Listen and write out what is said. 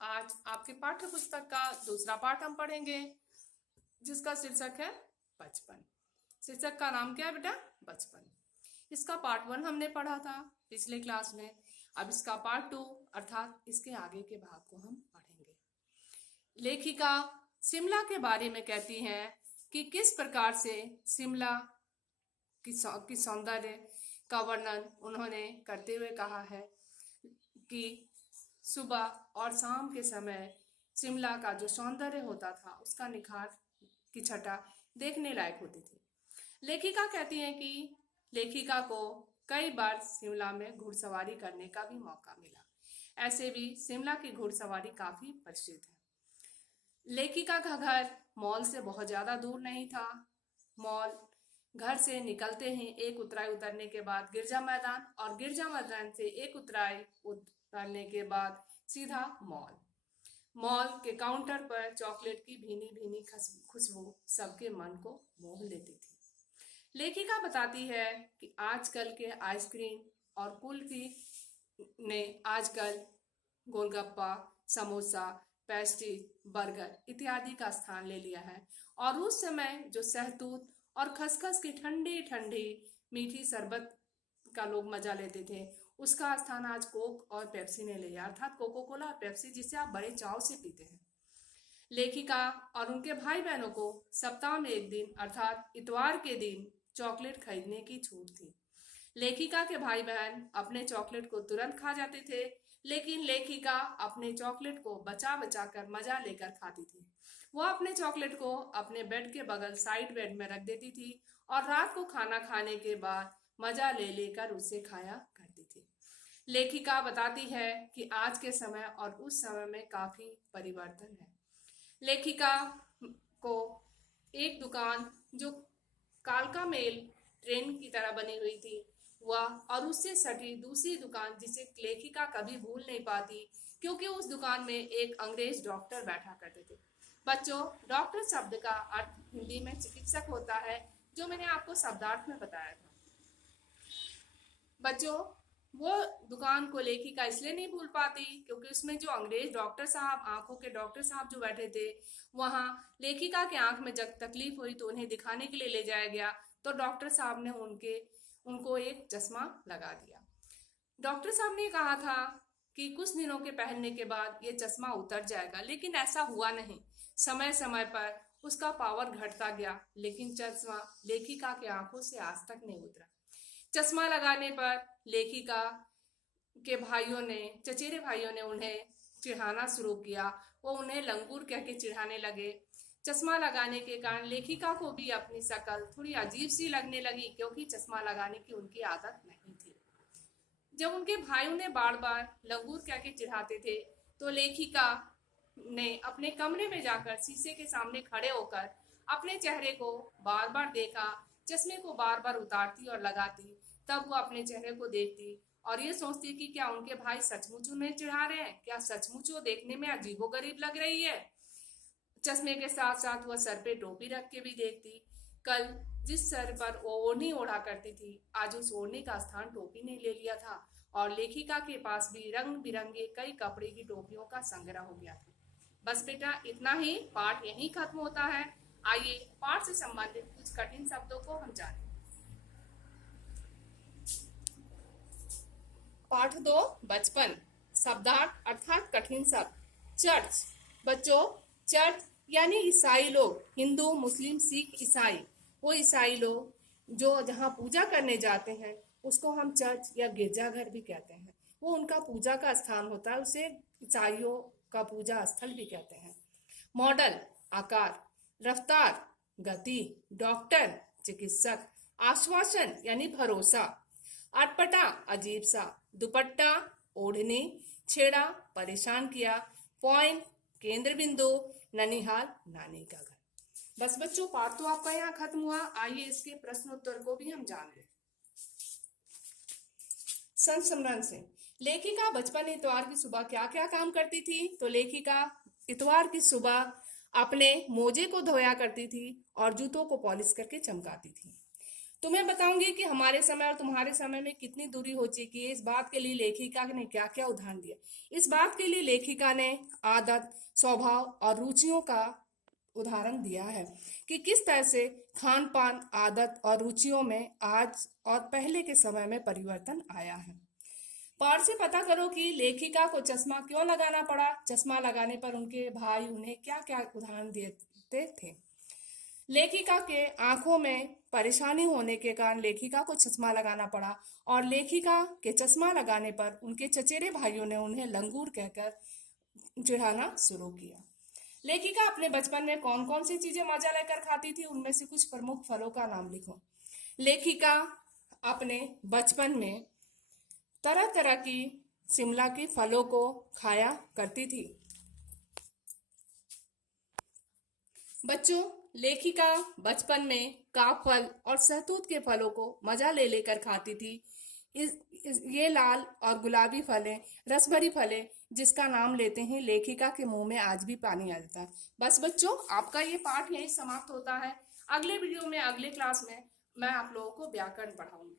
आज आपके पाठ्य पुस्तक का दूसरा पाठ हम पढ़ेंगे, जिसका शीर्षक है बचपन। शीर्षक का नाम क्या है बेटा? बचपन। इसका पार्ट 1 हमने पढ़ा था पिछले क्लास में। अब इसका पार्ट 2 अर्थात इसके आगे के भाग को हम पढ़ेंगे। लेखिका शिमला के बारे में कहती हैं कि किस प्रकार से शिमला की सौंदर्य का वर्णन उन्होंने करते हुए कहा है कि सुबह और शाम के समय शिमला का जो सौंदर्य होता था उसका निखार की छटा देखने लायक होती थी। लेखिका कहती हैं कि लेखिका को कई बार शिमला में घुड़सवारी करने का भी मौका मिला। ऐसे भी शिमला की घुड़सवारी काफी प्रसिद्ध है। लेखिका का घर मॉल से बहुत ज्यादा दूर नहीं था। मॉल घर से निकलते ही एक उतराई उतरने के बाद गिरजा मैदान और गिरजा मैदान से एक उतराई उतरने के बाद सीधा मॉल। मॉल के काउंटर पर चॉकलेट की भीनी भीनी खुशबू सबके मन को मोह लेती थी। लेखिका बताती है कि आजकल के आइसक्रीम और कुल्फी ने आजकल गोलगप्पा, समोसा, पेस्ट्री, बर्गर इत्यादि का स्थान ले लिया है और उस समय जो सहतूत और खसखस की ठंडी ठंडी मीठी शरबत का लोग मजा लेते थे, उसका स्थान आज कोक और पेप्सी ने लिया, अर्थात कोको कोला और पेप्सी, जिसे आप बड़े चाव से पीते हैं। लेखिका और उनके भाई बहनों को सप्ताह में एक दिन अर्थात इतवार के दिन चॉकलेट खरीदने की छूट थी। लेखिका के भाई बहन अपने चॉकलेट को तुरंत खा जाते थे, लेकिन लेखिका अपने चॉकलेट को बचा बचा कर मजा लेकर खाती थी। वह अपने चॉकलेट को अपने बेड के बगल साइड बेड में रख देती थी और रात को खाना खाने के बाद मजा ले लेकर उसे खाया करती थी। लेखिका बताती है कि आज के समय और उस समय में काफी परिवर्तन है। लेखिका को एक दुकान जो कालका मेल ट्रेन की तरह बनी हुई थी वह और उससे सटी दूसरी दुकान जिसे लेखिका कभी भूल नहीं पाती, क्योंकि उस दुकान में एक अंग्रेज डॉक्टर बैठा करते थे। बच्चों, डॉक्टर शब्द का अर्थ हिंदी में चिकित्सक होता है, जो मैंने आपको शब्दार्थ में बताया था। बच्चों, वो दुकान को लेखिका इसलिए नहीं भूल पाती क्योंकि उसमें जो अंग्रेज डॉक्टर साहब, आंखों के डॉक्टर साहब जो बैठे थे, वहां लेखिका के आंख में जब तकलीफ हुई तो उन्हें दिखाने के लिए ले जाया गया, तो डॉक्टर साहब ने उनको एक चश्मा लगा दिया। डॉक्टर साहब ने कहा था कि कुछ दिनों के पहनने के बाद ये चश्मा उतर जाएगा, लेकिन ऐसा हुआ नहीं। समय समय पर उसका पावर घटता गया, लेकिन चश्मा लेखिका के आंखों से आज तक नहीं उतरा। चश्मा लगाने पर लेखिका के चचेरे भाइयों ने उन्हें चिढ़ाना शुरू किया। वो उन्हें लंगूर कह के चिढ़ाने लगे। चश्मा लगाने के कारण लेखिका को भी अपनी शक्ल थोड़ी अजीब सी लगने लगी, क्योंकि चश्मा लगाने की उनकी आदत नहीं थी। जब उनके भाई उन्हें बार बार लंगूर कह के चिढ़ाते थे, तो लेखिका ने अपने कमरे में जाकर शीशे के सामने खड़े होकर अपने चेहरे को बार बार देखा, चश्मे को बार बार उतारती और लगाती। तब वो अपने चेहरे को देखती और ये सोचती कि क्या उनके भाई सचमुच उन्हें चिढ़ा रहे हैं, क्या सचमुच वो देखने में अजीबोगरीब लग रही है। चश्मे के साथ साथ वह सर पे टोपी रख के भी देखती। कल जिस सर पर वो ओढ़नी ओढ़ा करती थी, आज उस ओढ़नी का स्थान टोपी ने ले लिया था और लेखिका के पास भी रंग बिरंगे कई कपड़े की टोपियों का संग्रह हो गया था। बस बेटा, इतना ही। पाठ यहीं खत्म होता है। आइए पाठ से संबंधित कुछ कठिन शब्दों को हम जानें। पाठ 2 बचपन। शब्दार्थ अर्थात कठिन शब्द। चर्च। बच्चों, चर्च यानी ईसाई लोग, हिंदू, मुस्लिम, सिख, ईसाई, वो ईसाई लोग जो जहाँ पूजा करने जाते हैं उसको हम चर्च या गिरजाघर भी कहते हैं। वो उनका पूजा का स्थान होता है, उसे ईसाइयों का पूजा स्थल भी कहते हैं। मॉडल आकार, रफ्तार गति, डॉक्टर चिकित्सक, आश्वासन यानी भरोसा, अटपटा अजीब सा, दुपट्टा ओढ़नी, छेड़ा परेशान किया, पॉइंट केंद्र बिंदु, ननिहाल नानी का घर। बस बच्चों, पाठ तो आपका यहाँ खत्म हुआ। आइए इसके प्रश्न उत्तर को भी हम जान लें। संस्मरण से लेखिका बचपन इतवार की सुबह क्या क्या काम करती थी? तो लेखिका इतवार की सुबह अपने मोजे को धोया करती थी और जूतों को पॉलिश करके चमकाती थी। तुम्हें बताऊंगी कि हमारे समय और तुम्हारे समय में कितनी दूरी हो चुकी है। इस बात के लिए लेखिका ने क्या क्या उदाहरण दिया। इस बात के लिए लेखिका ने आदत, स्वभाव और रुचियों का उदाहरण दिया है कि किस तरह से खान पान, आदत और रुचियों में आज और पहले के समय में परिवर्तन आया है। पाठ से पता करो कि लेखिका को चश्मा क्यों लगाना पड़ा। चश्मा लगाने पर उनके भाई उन्हें क्या क्या उदाहरण देते थे। लेखिका के आंखों में परेशानी होने के कारण लेखिका को चश्मा लगाना पड़ा और लेखिका के चश्मा लगाने पर उनके चचेरे भाइयों ने उन्हें लंगूर कहकर चिढ़ाना शुरू किया। लेखिका अपने बचपन में कौन कौन सी चीजें मजा लेकर खाती थी, उनमें से कुछ प्रमुख फलों का नाम लिखो। लेखिका अपने बचपन में तरह तरह की शिमला की फलों को खाया करती थी। बच्चों, लेखिका बचपन में काफल और सहतूत के फलों को मजा ले लेकर खाती थी। ये लाल और गुलाबी फलें, रसभरी फलें जिसका नाम लेते हैं, लेखिका के मुंह में आज भी पानी आ जाता है। बस बच्चों, आपका ये पाठ यहीं समाप्त होता है। अगले वीडियो में, अगले क्लास में मैं आप लोगों को व्याकरण पढ़ाऊंगी।